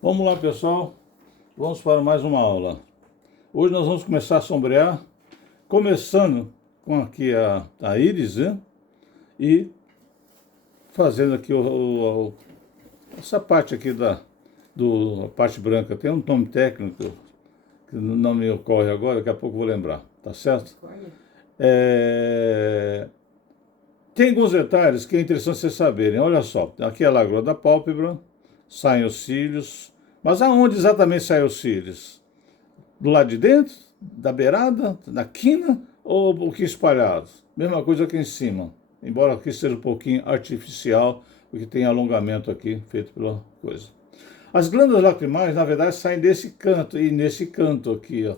Vamos lá, pessoal. Vamos para mais uma aula. Hoje nós vamos começar a sombrear, começando com aqui a íris, né? E fazendo aqui essa parte aqui a parte branca. Tem um nome técnico que não me ocorre agora, daqui a pouco eu vou lembrar, tá certo? Tem alguns detalhes que é interessante vocês saberem. Olha só, aqui é a largura da pálpebra, saem os cílios. Mas aonde exatamente saem os cílios? Do lado de dentro? Da beirada? Da quina? Ou um pouquinho espalhados? Mesma coisa aqui em cima. Embora aqui seja um pouquinho artificial, porque tem alongamento aqui, feito pela coisa. As glândulas lacrimais, na verdade, saem desse canto e nesse canto aqui, ó.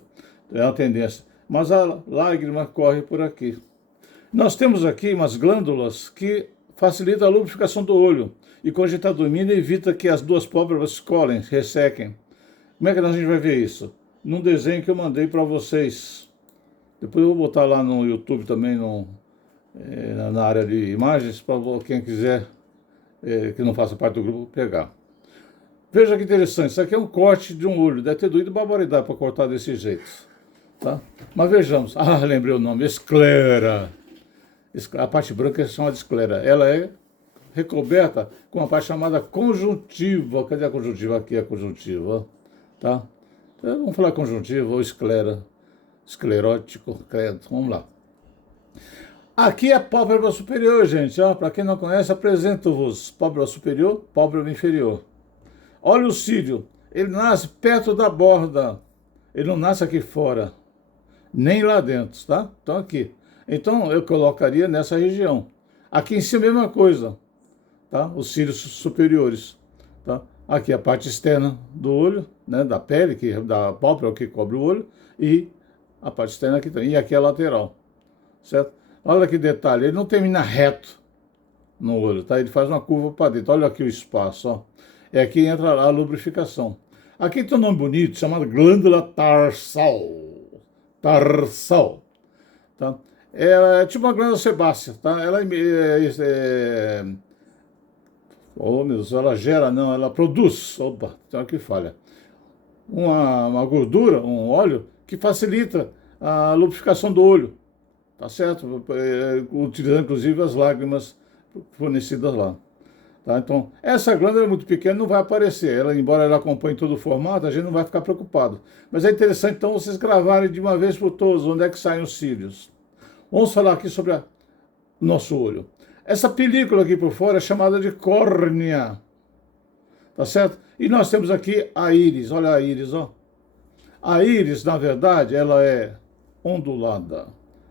É uma tendência. Mas a lágrima corre por aqui. Nós temos aqui umas glândulas que facilitam a lubrificação do olho. E quando a gente está dormindo, evita que as duas pálpebras colhem, ressequem. Como é que a gente vai ver isso? Num desenho que eu mandei para vocês. Depois eu vou botar lá no YouTube também, na área de imagens, para quem quiser, que não faça parte do grupo, pegar. Veja que interessante, isso aqui é um corte de um olho. Deve ter doído barbaridade para cortar desse jeito. Tá? Mas vejamos. Ah, lembrei o nome, esclera. A parte branca é chamada de esclera. Ela é recoberta com uma parte chamada conjuntiva. Cadê a conjuntiva? Aqui é a conjuntiva. Tá? Então, vamos falar conjuntiva ou esclera. Esclerótico, credo. Vamos lá. Aqui é a pálpebra superior, gente. Para quem não conhece, apresento-vos. Pálpebra superior, pálpebra inferior. Olha o cílio. Ele nasce perto da borda. Ele não nasce aqui fora. Nem lá dentro, tá? Então aqui. Então eu colocaria nessa região. Aqui em cima a mesma coisa, tá? Os cílios superiores, tá? Aqui a parte externa do olho, né? Da pele, da pálpebra que cobre o olho, e a parte externa aqui também. E aqui a lateral, certo? Olha que detalhe, ele não termina reto no olho, tá? Ele faz uma curva para dentro. Olha aqui o espaço, ó. É aqui entra a lubrificação. Aqui tem um nome bonito chamado glândula tarsal. Tarsal, tá? Ela é tipo uma glândula sebácea, tá? Oh, meu Deus, ela gera, não, ela produz, opa, então aqui falha, uma gordura, um óleo, que facilita a lubrificação do olho, tá certo? Utilizando inclusive as lágrimas fornecidas lá. Tá? Então, essa glândula é muito pequena, não vai aparecer. Ela, embora ela acompanhe todo o formato, a gente não vai ficar preocupado. Mas é interessante, então, vocês gravarem de uma vez por todas onde é que saem os cílios. Vamos falar aqui sobre o nosso olho. Essa película aqui por fora é chamada de córnea. Tá certo? E nós temos aqui a íris. Olha a íris, ó. A íris, na verdade, ela é ondulada.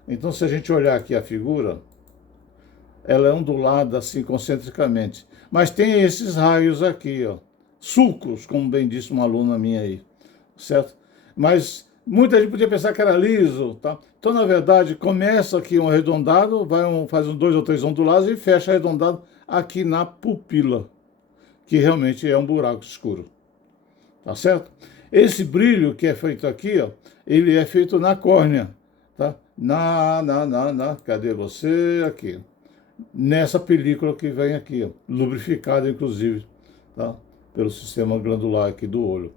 Então, se a gente olhar aqui a figura, ela é ondulada assim concentricamente. Mas tem esses raios aqui, ó, sulcos, como bem disse uma aluna minha aí, certo? Mas muita gente podia pensar que era liso, tá? Então, na verdade, começa aqui um arredondado, faz uns 2 ou 3 ondulados e fecha arredondado aqui na pupila, que realmente é um buraco escuro, tá certo? Esse brilho que é feito aqui, ó, ele é feito na córnea, tá? Cadê você? Aqui. Nessa película que vem aqui, ó, lubrificada inclusive, tá? Pelo sistema glandular aqui do olho.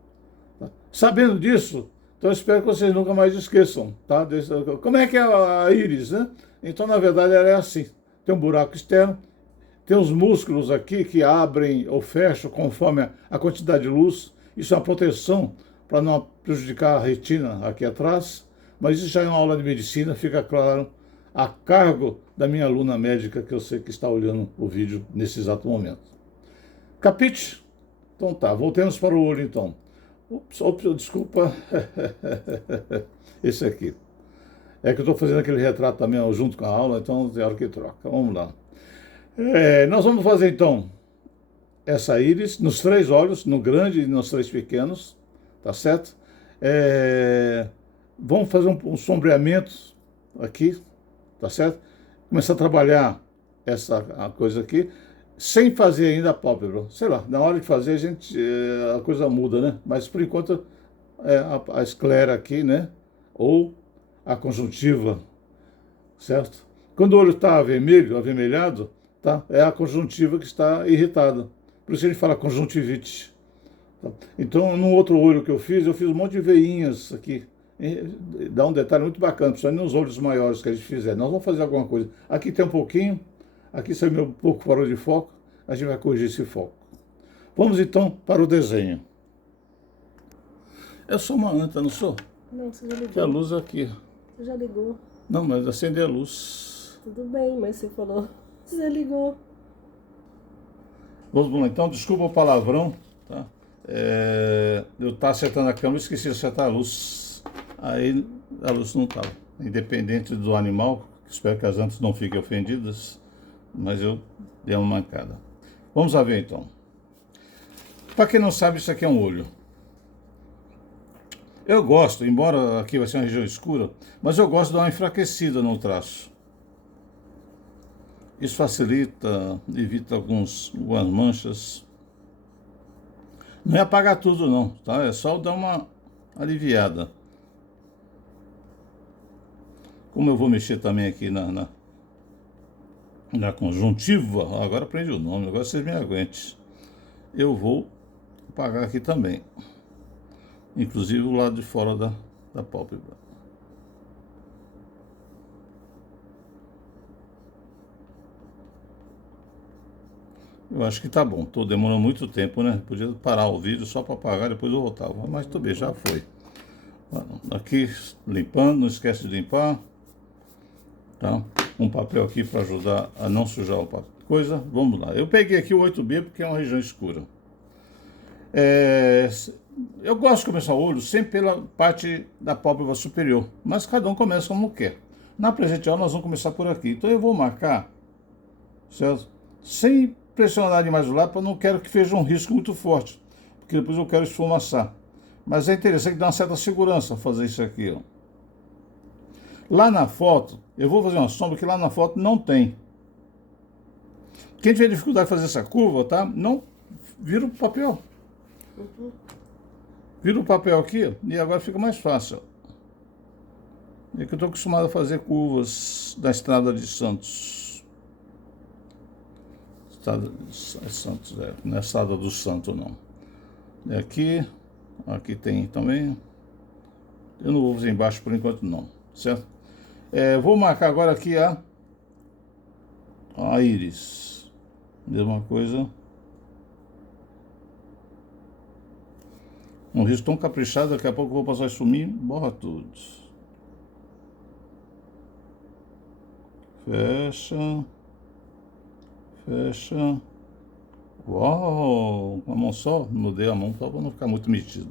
Tá? Sabendo disso, então eu espero que vocês nunca mais esqueçam, tá? Como é que é a íris, né? Então, na verdade, ela é assim. Tem um buraco externo, tem os músculos aqui que abrem ou fecham conforme a quantidade de luz. Isso é uma proteção para não prejudicar a retina aqui atrás. Mas isso já é uma aula de medicina, fica claro, a cargo da minha aluna médica, que eu sei que está olhando o vídeo nesse exato momento. Capite? Então tá, voltemos para o olho então. Ops, desculpa. Esse aqui. É que eu estou fazendo aquele retrato também junto com a aula, então tem hora que troca. Vamos lá. Nós vamos fazer então essa íris nos 3 olhos, no grande e nos 3 pequenos, tá certo? Vamos fazer um sombreamento aqui, tá certo? Começar a trabalhar a coisa aqui, sem fazer ainda a pálpebra. Sei lá, na hora de fazer a coisa muda, né? Mas por enquanto a esclera aqui, né? Ou a conjuntiva, certo? Quando o olho está vermelho, avermelhado, tá? É a conjuntiva que está irritada. Por isso a gente fala conjuntivite, Tá? Então, no outro olho que eu fiz um monte de veinhas aqui. Dá um detalhe muito bacana, principalmente nos olhos maiores que a gente fizer. Nós vamos fazer alguma coisa. Aqui tem um pouquinho, aqui saiu um pouco fora de foco, a gente vai corrigir esse foco. Vamos então para o desenho. Eu sou uma anta, não sou? Não, você já ligou. Tem a luz aqui. Você já ligou. Não, mas acender a luz. Tudo bem, mas você falou. Você ligou. Vamos lá, então, desculpa o palavrão, tá? Eu estava acertando a câmera e esqueci de acertar a luz. Aí a luz não estava. Independente do animal, espero que as antas não fiquem ofendidas, mas eu dei uma mancada. Vamos lá ver então. Para quem não sabe, isso aqui é um olho. Eu gosto, embora aqui vai ser uma região escura, mas eu gosto de dar uma enfraquecida no traço. Isso facilita, evita algumas manchas. Não é apagar tudo não, tá? É só dar uma aliviada. Como eu vou mexer também aqui na conjuntiva, agora aprendi o nome, agora vocês me aguentem. Eu vou apagar aqui também. Inclusive o lado de fora da pálpebra. Eu acho que tá bom. Tô demorando muito tempo, né? Podia parar o vídeo só para apagar, depois eu voltava. Mas tudo bem, já foi. Aqui limpando, não esquece de limpar. Tá? Um papel aqui para ajudar a não sujar o papel. Coisa, vamos lá. Eu peguei aqui o 8B porque é uma região escura. Eu gosto de começar o olho sempre pela parte da pálpebra superior, mas cada um começa como quer. Na presente aula nós vamos começar por aqui. Então eu vou marcar, certo? Sem pressionar demais o lado, porque eu não quero que seja um risco muito forte, porque depois eu quero esfumaçar. Mas é interessante que dá uma certa segurança fazer isso aqui, ó. Lá na foto, eu vou fazer uma sombra que lá na foto não tem. Quem tiver dificuldade de fazer essa curva, tá? Não, vira o papel. Vira o papel aqui e agora fica mais fácil. É que eu estou acostumado a fazer curvas da Estrada de Santos. Estrada de Santos, não é Estrada do Santo, não. É aqui tem também. Eu não vou fazer embaixo por enquanto, não, certo? Vou marcar agora aqui a íris. Mesma coisa. Um risco tão caprichado, daqui a pouco eu vou passar isso sumir, borra tudo. Fecha. Fecha. Uau! Com a mão só? Mudei a mão só para não ficar muito metido.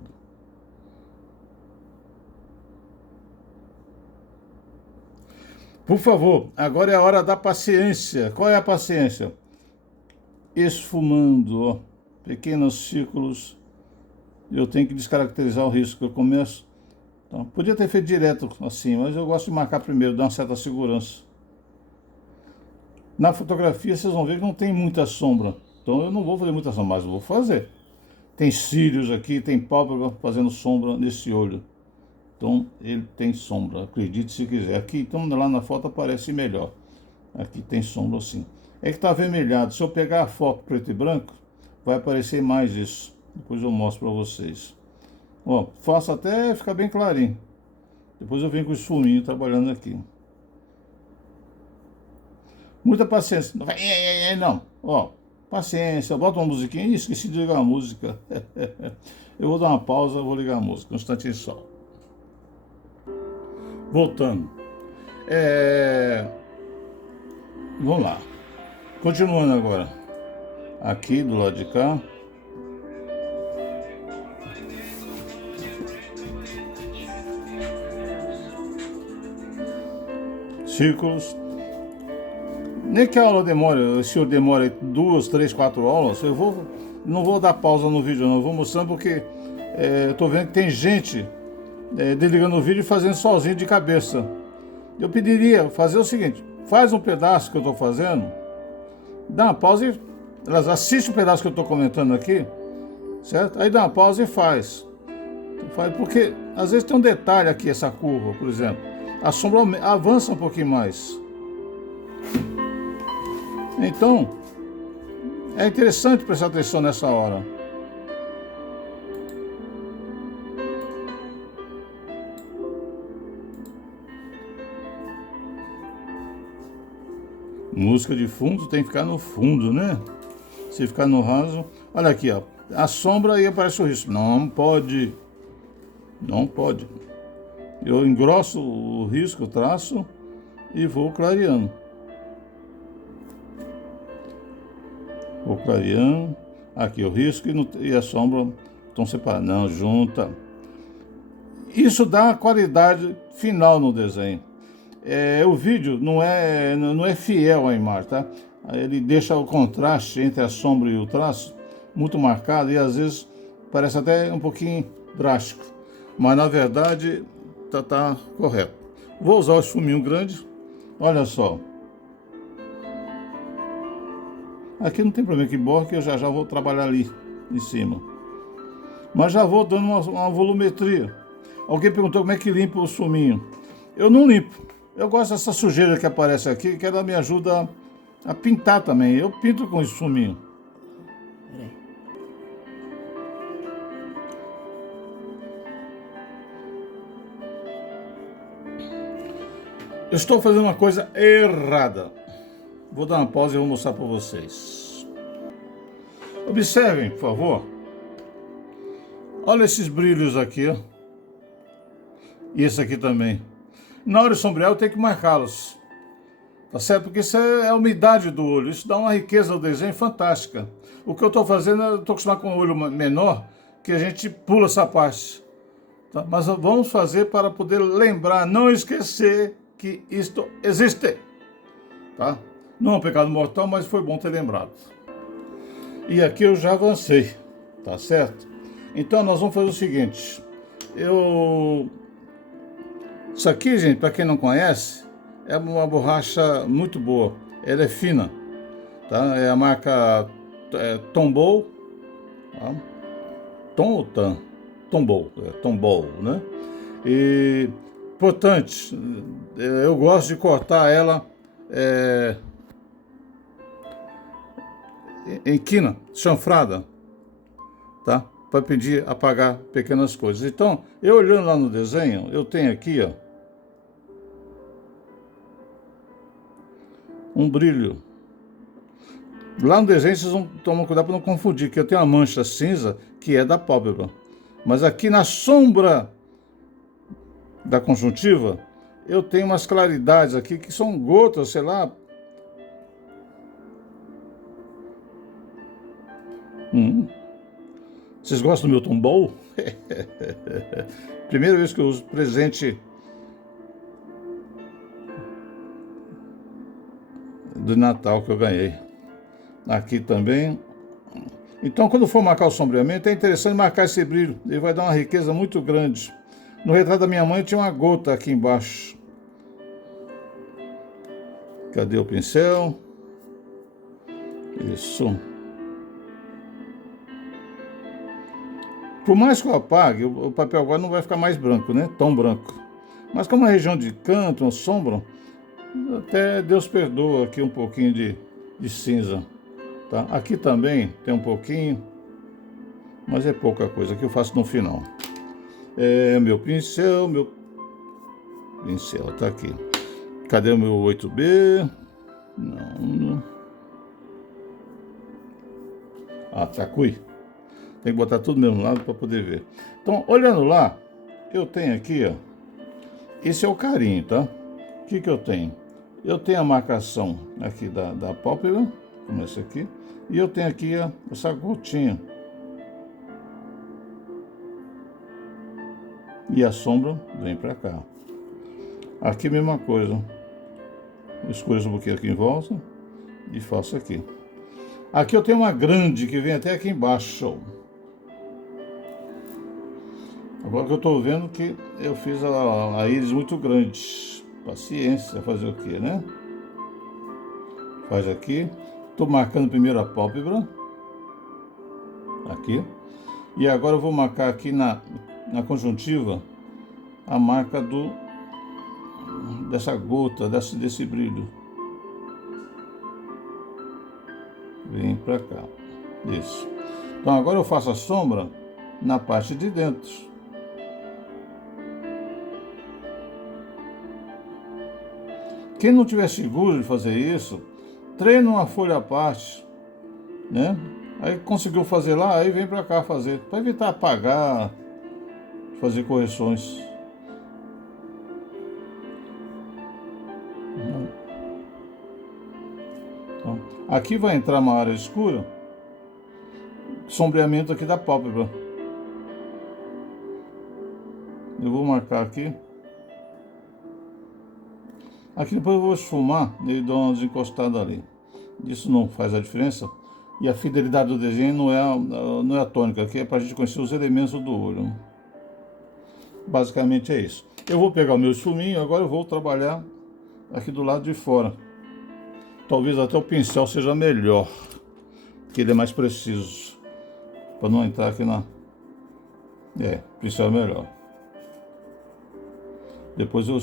Por favor, agora é a hora da paciência. Qual é a paciência? Esfumando, ó. Pequenos círculos. Eu tenho que descaracterizar o risco. Eu começo. Então, podia ter feito direto assim, mas eu gosto de marcar primeiro, dar uma certa segurança. Na fotografia vocês vão ver que não tem muita sombra. Então eu não vou fazer muita sombra, mas eu vou fazer. Tem cílios aqui, tem pálpebra fazendo sombra nesse olho. Então ele tem sombra, acredite se quiser. Aqui, então lá na foto aparece melhor. Aqui tem sombra assim. É que está avermelhado. Se eu pegar a foto preto e branco, vai aparecer mais isso. Depois eu mostro para vocês. Ó, faço até ficar bem clarinho. Depois eu venho com o esfuminho trabalhando aqui. Muita paciência. Não vai, não. Ó, paciência. Bota uma musiquinha. Ih, esqueci de ligar a música. Eu vou dar uma pausa, vou ligar a música. Um instantinho só. Voltando. Vamos lá. Continuando agora. Aqui do lado de cá. Círculos. Nem que a aula demore, o senhor demore 2, 3, 4 aulas, não vou dar pausa no vídeo não, eu vou mostrando porque eu tô vendo que tem gente desligando o vídeo e fazendo sozinho de cabeça. Eu pediria fazer o seguinte, faz um pedaço que eu tô fazendo, dá uma pausa e assiste o pedaço que eu tô comentando aqui, certo? Aí dá uma pausa e faz. Porque às vezes tem um detalhe aqui, essa curva, por exemplo. A sombra avança um pouquinho mais. Então, é interessante prestar atenção nessa hora. Música de fundo tem que ficar no fundo, né? Se ficar no raso... Olha aqui, ó. A sombra e aparece o risco. Não pode. Não pode. Eu engrosso o risco, o traço e vou clareando. Vou clareando. Aqui o risco e a sombra estão separados. Não, junta. Isso dá a qualidade final no desenho. O vídeo não é fiel à imagem, tá? Ele deixa o contraste entre a sombra e o traço muito marcado e às vezes parece até um pouquinho drástico. Mas na verdade tá correto. Vou usar o esfuminho grande. Olha só. Aqui não tem problema que borra, que eu já vou trabalhar ali em cima. Mas já vou dando uma volumetria. Alguém perguntou como é que limpa o esfuminho. Eu não limpo. Eu gosto dessa sujeira que aparece aqui, que ela me ajuda a pintar também. Eu pinto com esfuminho. Peraí. Eu estou fazendo uma coisa errada. Vou dar uma pausa e vou mostrar para vocês. Observem, por favor. Olha esses brilhos aqui, ó. E esse aqui também. Na hora de sombrear eu tenho que marcá-los. Tá certo? Porque isso é a umidade do olho. Isso dá uma riqueza ao desenho fantástica. O que eu estou fazendo, eu estou acostumado com um olho menor, que a gente pula essa parte. Tá? Mas vamos fazer para poder lembrar, não esquecer que isto existe. Tá? Não é um pecado mortal, mas foi bom ter lembrado. E aqui eu já avancei. Tá certo? Então nós vamos fazer o seguinte. Isso aqui, gente, para quem não conhece, é uma borracha muito boa. Ela é fina, tá? É a marca Tombow, tá? Tom ou Tan? Tombow, Tombow, né? E, importante, eu gosto de cortar ela em quina, chanfrada, tá? Para pedir apagar pequenas coisas. Então, eu olhando lá no desenho, eu tenho aqui, ó, um brilho. Lá no desenho vocês vão tomar cuidado para não confundir, que eu tenho uma mancha cinza que é da pálpebra. Mas aqui na sombra da conjuntiva, eu tenho umas claridades aqui que são gotas, sei lá. Vocês gostam do meu Tombow? Primeira vez que eu uso presente do Natal que eu ganhei. Aqui também. Então, quando for marcar o sombreamento, é interessante marcar esse brilho. Ele vai dar uma riqueza muito grande. No retrato da minha mãe tinha uma gota aqui embaixo. Cadê o pincel? Isso. Por mais que eu apague, o papel agora não vai ficar mais branco, né? Tão branco. Mas como é uma região de canto, uma sombra, até Deus perdoa aqui um pouquinho de cinza. Tá? Aqui também tem um pouquinho, mas é pouca coisa que eu faço no final. Meu pincel tá aqui. Cadê o meu 8B? Não. Tá cui. Tem que botar tudo do mesmo lado para poder ver. Então, olhando lá, eu tenho aqui, ó. Esse é o carinho, tá? O que eu tenho? Eu tenho a marcação aqui da pálpebra, como esse aqui. E eu tenho aqui, ó, essa gotinha. E a sombra vem para cá. Aqui mesma coisa. Escolho um pouquinho aqui em volta e faço aqui. Aqui eu tenho uma grande que vem até aqui embaixo. Agora que eu estou vendo que eu fiz a íris muito grande. Paciência, fazer o quê, né? Faz aqui. Estou marcando primeiro a pálpebra. Aqui. E agora eu vou marcar aqui na conjuntiva a marca dessa gota, desse brilho. Vem para cá. Isso. Então agora eu faço a sombra na parte de dentro. Quem não tiver seguro de fazer isso, treina uma folha à parte, né? Aí conseguiu fazer lá, aí vem para cá fazer, para evitar apagar, fazer correções. Então, aqui vai entrar uma área escura, sombreamento aqui da pálpebra. Eu vou marcar aqui. Aqui depois eu vou esfumar e dar uma desencostada ali. Isso não faz a diferença. E a fidelidade do desenho não é a tônica, aqui é para a gente conhecer os elementos do olho. Basicamente é isso. Eu vou pegar o meu esfuminho, agora eu vou trabalhar aqui do lado de fora. Talvez até o pincel seja melhor, que ele é mais preciso. Para não entrar aqui na... o pincel é melhor. Depois eu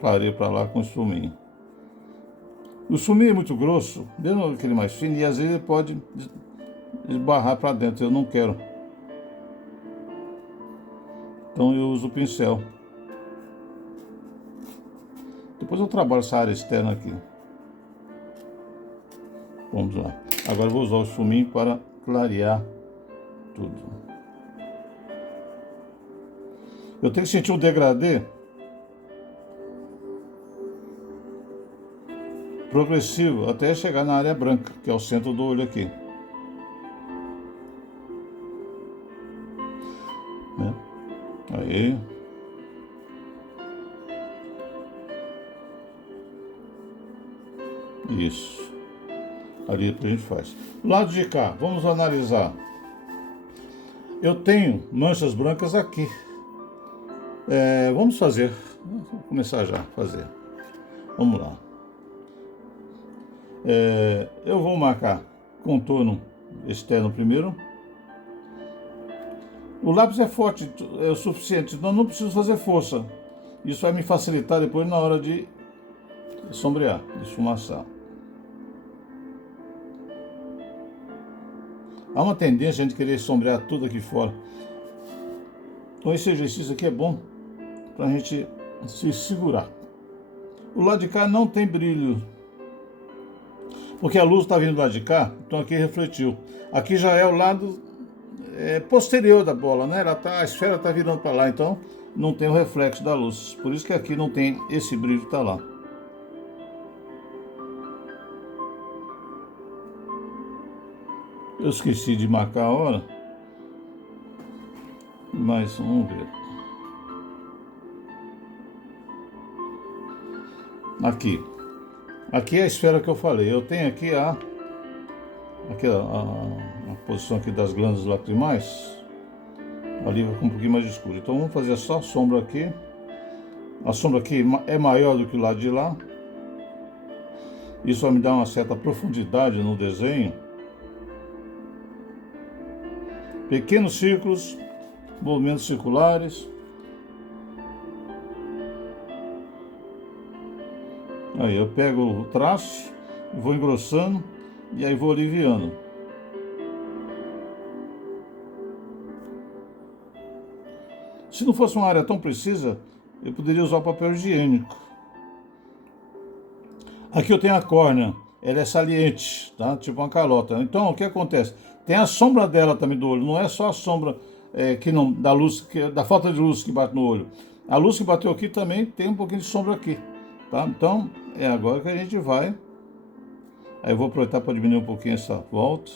clareio para lá com o esfuminho. O esfuminho é muito grosso, mesmo aquele mais fino, e às vezes ele pode esbarrar para dentro, eu não quero. Então eu uso o pincel. Depois eu trabalho essa área externa aqui. Vamos lá. Agora eu vou usar o esfuminho para clarear tudo. Eu tenho que sentir um degradê progressivo até chegar na área branca, que é o centro do olho aqui. Né? Aí. Isso. Ali a gente faz. Do lado de cá, vamos analisar. Eu tenho manchas brancas aqui. Vamos fazer. Vou começar já a fazer. Vamos lá. Eu vou marcar contorno externo primeiro. O lápis é forte, é o suficiente, então não preciso fazer força. Isso vai me facilitar depois na hora de sombrear, de esfumaçar. Há uma tendência a gente querer sombrear tudo aqui fora. Então esse exercício aqui é bom para a gente se segurar. O lado de cá não tem brilho, porque a luz está vindo do lado de cá, então aqui refletiu. Aqui já é o lado posterior da bola, né? A esfera está virando para lá, então não tem o reflexo da luz. Por isso que aqui não tem esse brilho que está lá. Eu esqueci de marcar a hora, mas vamos ver. Aqui é a esfera que eu falei. Eu tenho aqui a posição aqui das glândulas lacrimais. Ali vai com um pouquinho mais escuro. Então vamos fazer só a sombra aqui. A sombra aqui é maior do que o lado de lá. Isso vai me dar uma certa profundidade no desenho. Pequenos círculos, movimentos circulares. Aí eu pego o traço, vou engrossando e aí vou aliviando. Se não fosse uma área tão precisa, eu poderia usar o papel higiênico. Aqui eu tenho a córnea, ela é saliente, tá? Tipo uma calota. Então o que acontece? Tem a sombra dela também do olho, não é só a sombra da luz, da falta de luz que bate no olho. A luz que bateu aqui também tem um pouquinho de sombra aqui, tá? Então é agora que a gente vai. Aí eu vou aproveitar para diminuir um pouquinho essa volta.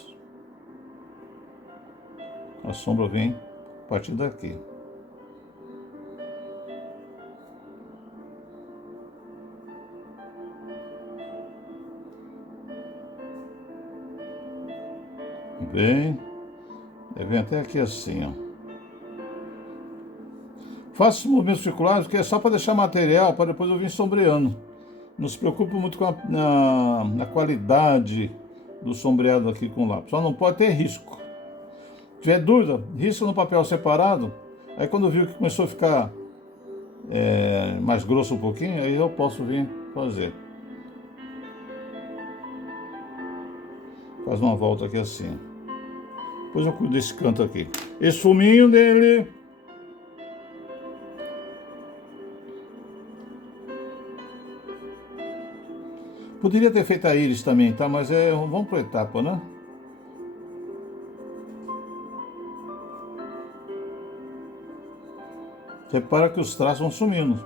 A sombra vem a partir daqui. Vem até aqui assim, ó. Faço os movimentos circulares porque é só para deixar material, para depois eu vir sombreando. Não se preocupe muito com a qualidade do sombreado aqui com o lápis. Só não pode ter risco. Se tiver dúvida, risca no papel separado. Aí quando viu que começou a ficar mais grosso um pouquinho, aí eu posso vir fazer. Faz uma volta aqui assim. Depois eu cuido desse canto aqui. Esse fuminho dele. Poderia ter feito a íris também, tá? Mas vamos por etapa, né? Repara que os traços vão sumindo.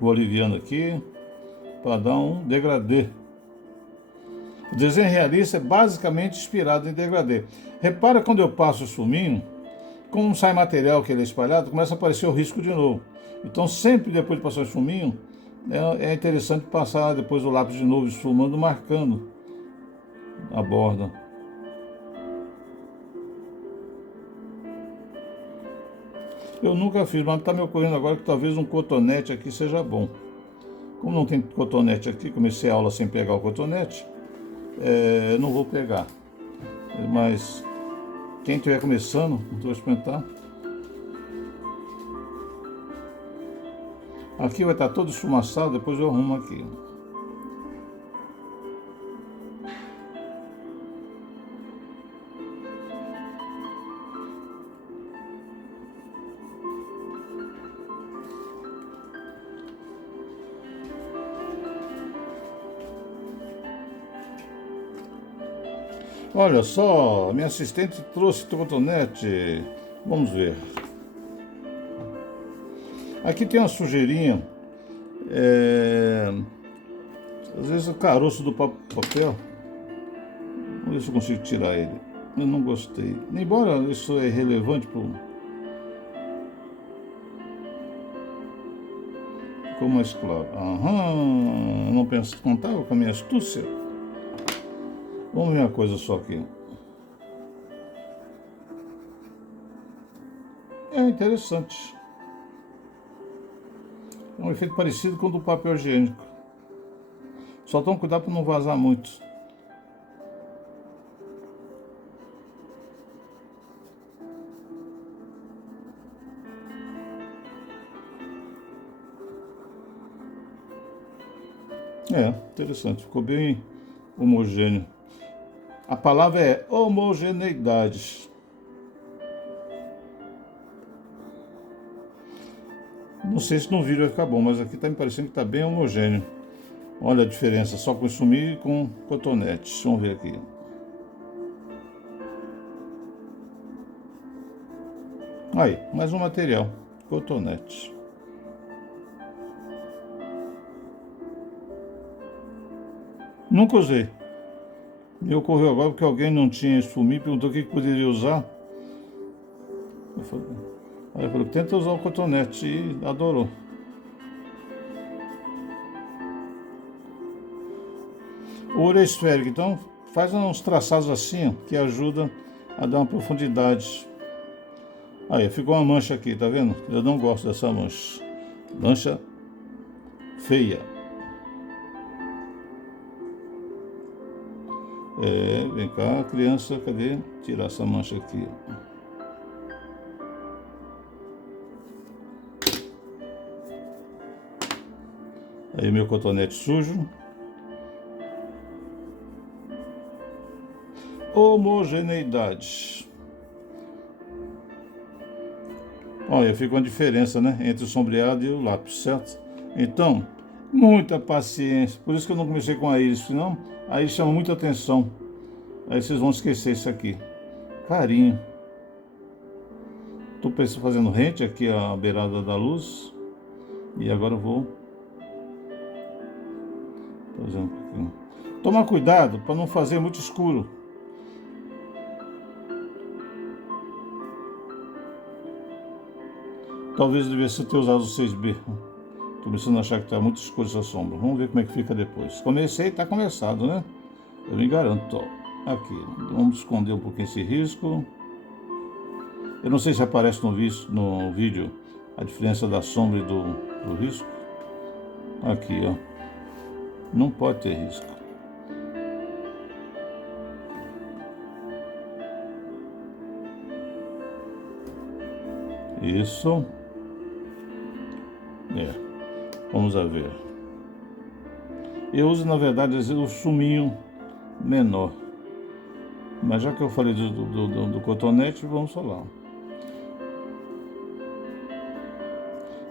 Vou aliviando aqui para dar um degradê. O desenho realista é basicamente inspirado em degradê. Repara quando eu passo o esfuminho, como sai material que ele é espalhado, começa a aparecer o risco de novo. Então sempre depois de passar o esfuminho, é interessante passar depois o lápis de novo esfumando, marcando a borda. Eu nunca fiz, mas está me ocorrendo agora que talvez um cotonete aqui seja bom. Como não tem cotonete aqui, comecei a aula sem pegar o cotonete, não vou pegar. Mas quem estiver começando, vou experimentar. Aqui vai estar todo esfumaçado, depois eu arrumo aqui. Olha só, minha assistente trouxe cotonete. Vamos ver. Aqui tem uma sujeirinha. Às vezes o caroço do papel. Vamos ver se eu consigo tirar ele. Eu não gostei. Embora isso é relevante para ficou mais claro. Aham, não contava com a minha astúcia. Vamos ver uma coisa só aqui. É interessante. É um efeito parecido com o do papel higiênico. Só toma cuidado para não vazar muito. Interessante. Ficou bem homogêneo. A palavra é homogeneidade. Não sei se no vídeo vai ficar bom, mas aqui está me parecendo que está bem homogêneo. Olha a diferença, só com sumir e com cotonete. Vamos ver aqui. Aí, mais um material, cotonete. Nunca usei. Me ocorreu agora porque alguém não tinha esfumir, perguntou o que poderia usar. Aí eu falei, tenta usar o cotonete, e adorou. O olho é esférico, então faz uns traçados assim, ó, que ajuda a dar uma profundidade. Aí, ficou uma mancha aqui, tá vendo? Eu não gosto dessa mancha. Mancha feia. Vem cá, criança, cadê? Tirar essa mancha aqui. Aí meu cotonete sujo. Homogeneidade. Olha, fica uma diferença, né? Entre o sombreado e o lápis, certo? Então, muita paciência. Por isso que eu não comecei com a íris, senão a íris chama muita atenção. Aí vocês vão esquecer isso aqui. Carinho. Estou fazendo rente aqui à beirada da luz. E agora eu vou fazer um pouquinho. Tomar cuidado para não fazer muito escuro. Talvez eu devesse ter usado o 6B. Estou começando a achar que está muito escuro essa sombra. Vamos ver como é que fica depois. Comecei, está começado, né? Eu me garanto. Ó. Aqui. Vamos esconder um pouquinho esse risco. Eu não sei se aparece no vídeo a diferença da sombra e do risco. Aqui, ó. Não pode ter risco. Isso. Vamos ver. Eu uso, na verdade, o suminho menor. Mas já que eu falei do cotonete, vamos falar.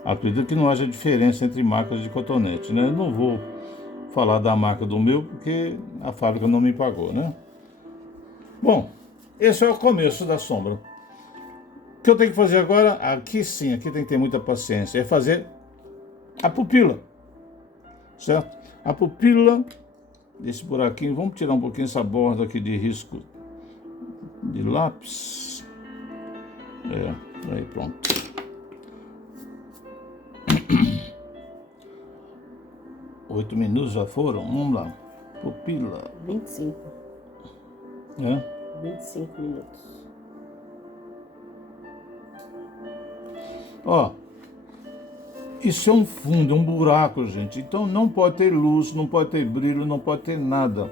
Acredito que não haja diferença entre marcas de cotonete, né? Eu não vou falar da marca do meu, porque a fábrica não me pagou, né? Bom, esse é o começo da sombra. O que eu tenho que fazer agora, aqui sim, aqui tem que ter muita paciência, é fazer a pupila, certo? A pupila, desse buraquinho, vamos tirar um pouquinho essa borda aqui de risco de lápis. Aí pronto. Oito minutos já foram? Vamos lá. Pupila. 25. É? 25 minutos. Ó, isso é um fundo, um buraco, gente. Então não pode ter luz, não pode ter brilho, não pode ter nada.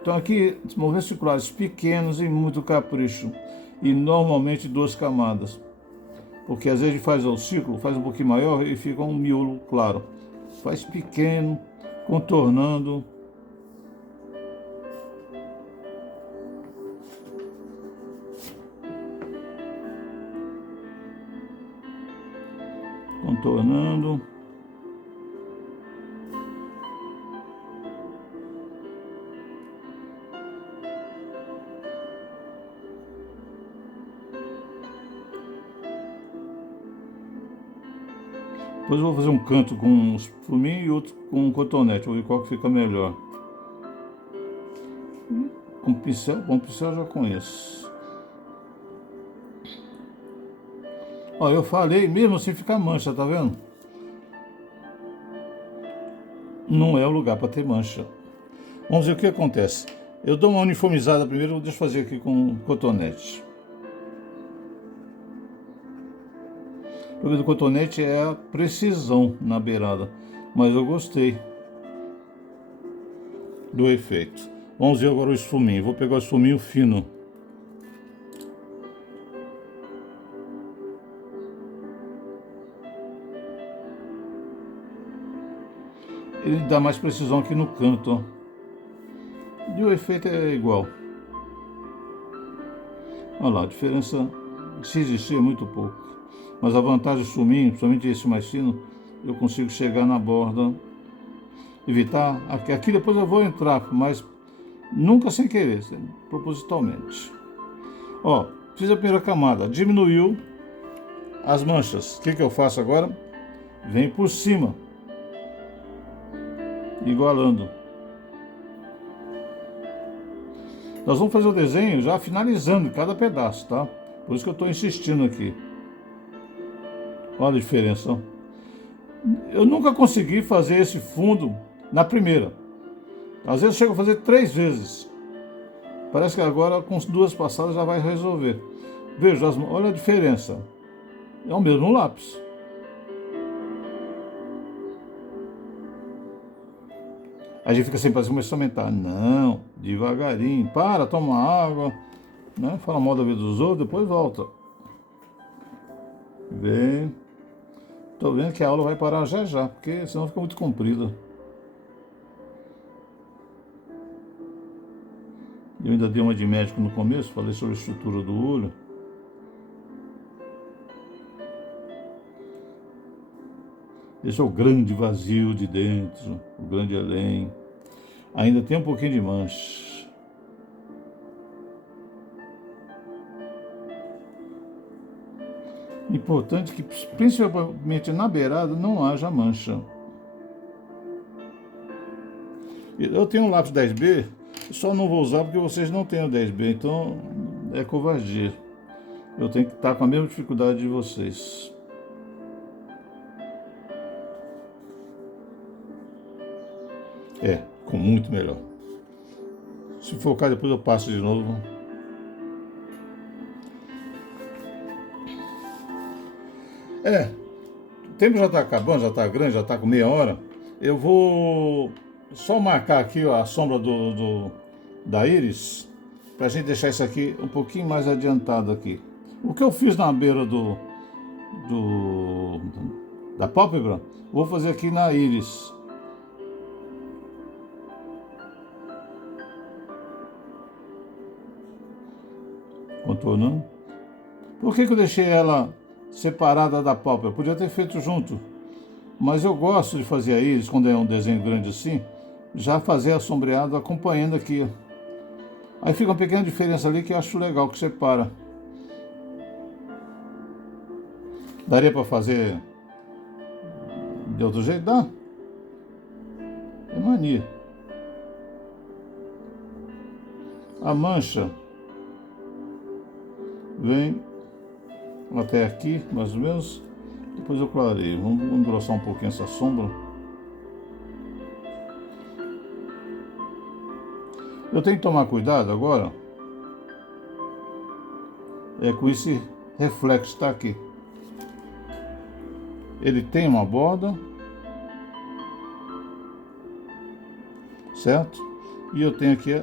Então aqui, movimentos circulares pequenos e muito capricho. E normalmente 2 camadas. Porque às vezes faz o círculo, faz um pouquinho maior e fica um miolo claro. Faz pequeno, contornando. Contornando. Depois eu vou fazer um canto com um espuminho e outro com um cotonete. Vou ver qual que fica melhor. Com pincel, bom pincel eu já conheço. Ó, eu falei, mesmo assim fica mancha, tá vendo? Não é o lugar para ter mancha. Vamos ver o que acontece. Eu dou uma uniformizada primeiro, deixa eu fazer aqui com cotonete. O problema do cotonete é a precisão na beirada, mas eu gostei do efeito. Vamos ver agora o esfuminho. Vou pegar o esfuminho fino. Ele dá mais precisão aqui no canto, ó. E o efeito é igual. Olha lá, a diferença, se existir, é muito pouco. Mas a vantagem do esfuminho, principalmente esse mais fino, eu consigo chegar na borda, evitar. Aqui depois eu vou entrar, mas nunca sem querer, propositalmente. Ó, fiz a primeira camada, diminuiu as manchas. O que eu faço agora? Vem por cima, igualando. Nós vamos fazer o desenho já finalizando cada pedaço, tá? Por isso que eu estou insistindo aqui. Olha a diferença, ó. Eu nunca consegui fazer esse fundo na primeira. Às vezes eu chego a fazer 3 vezes. Parece que agora com 2 passadas já vai resolver. Veja, olha a diferença. É o mesmo lápis. A gente fica sempre assim, começa a aumentar. Não, devagarinho. Para, toma água. Né? Fala mal da vida dos outros, depois volta. Vem. Tô vendo que a aula vai parar já já, porque senão fica muito comprida. Eu ainda dei uma de médico no começo, falei sobre a estrutura do olho. Esse é o grande vazio de dentro, o grande além. Ainda tem um pouquinho de mancha. Importante que, principalmente na beirada, não haja mancha. Eu tenho um lápis 10B, só não vou usar porque vocês não têm o 10B, então é covardia. Eu tenho que estar com a mesma dificuldade de vocês. Com muito melhor. Se focar, depois eu passo de novo. O tempo já está acabando, já está grande, já está com meia hora. Eu vou só marcar aqui, ó, a sombra da íris, para a gente deixar isso aqui um pouquinho mais adiantado aqui. O que eu fiz na beira da pálpebra, vou fazer aqui na íris. Contornando. Por que eu deixei ela separada da pálpebra? Podia ter feito junto. Mas eu gosto de fazer a íris quando é um desenho grande assim, já fazer a sombreado acompanhando aqui. Aí fica uma pequena diferença ali que eu acho legal, que separa. Daria para fazer de outro jeito? Dá. É mania. A mancha vem até aqui, mais ou menos. Depois eu clareio. Vamos engrossar um pouquinho essa sombra. Eu tenho que tomar cuidado agora com esse reflexo que está aqui. Ele tem uma borda, certo? E eu tenho aqui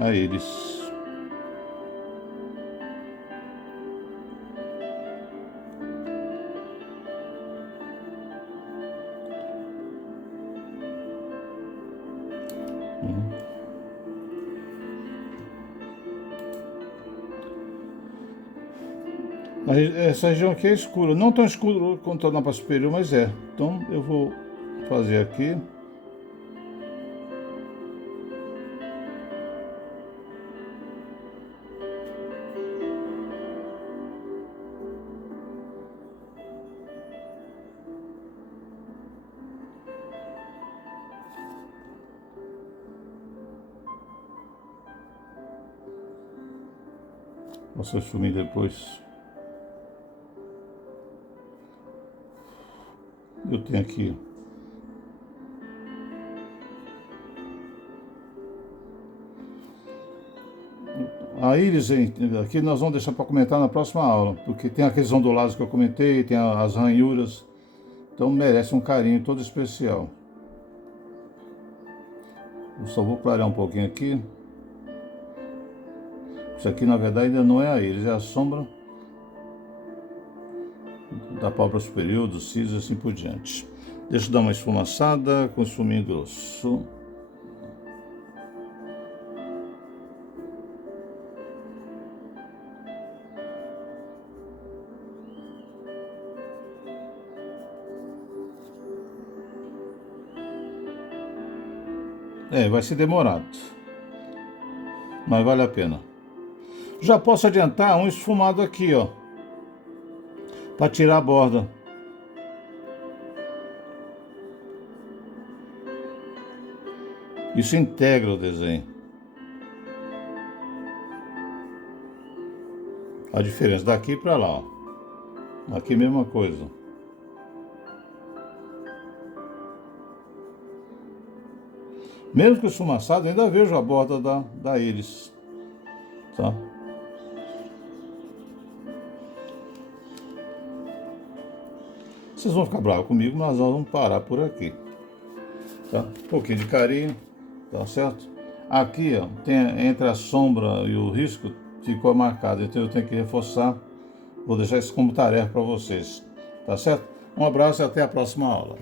a íris. Essa região aqui é escura, não tão escuro quanto na parte superior, mas é. Então eu vou fazer aqui. Posso sumir depois. Eu tenho aqui a íris, aqui nós vamos deixar para comentar na próxima aula, porque tem aqueles ondulados que eu comentei, tem as ranhuras, então merece um carinho todo especial. Eu só vou clarear um pouquinho aqui. Isso aqui na verdade ainda não é a íris, é a sombra da pálpebra superior, dos cílios e assim por diante. Deixa eu dar uma esfumaçada com esfuminho grosso. Vai ser demorado, mas vale a pena. Já posso adiantar um esfumado aqui, ó, para tirar a borda. Isso integra o desenho. A diferença daqui para lá, ó. Aqui mesma coisa. Mesmo que esfumaçado, ainda vejo a borda da íris, tá? Vocês vão ficar bravos comigo, mas nós vamos parar por aqui, tá? Um pouquinho de carinho, tá certo? Aqui, ó, tem entre a sombra e o risco, ficou marcado, então eu tenho que reforçar. Vou deixar isso como tarefa para vocês, tá certo? Um abraço e até a próxima aula.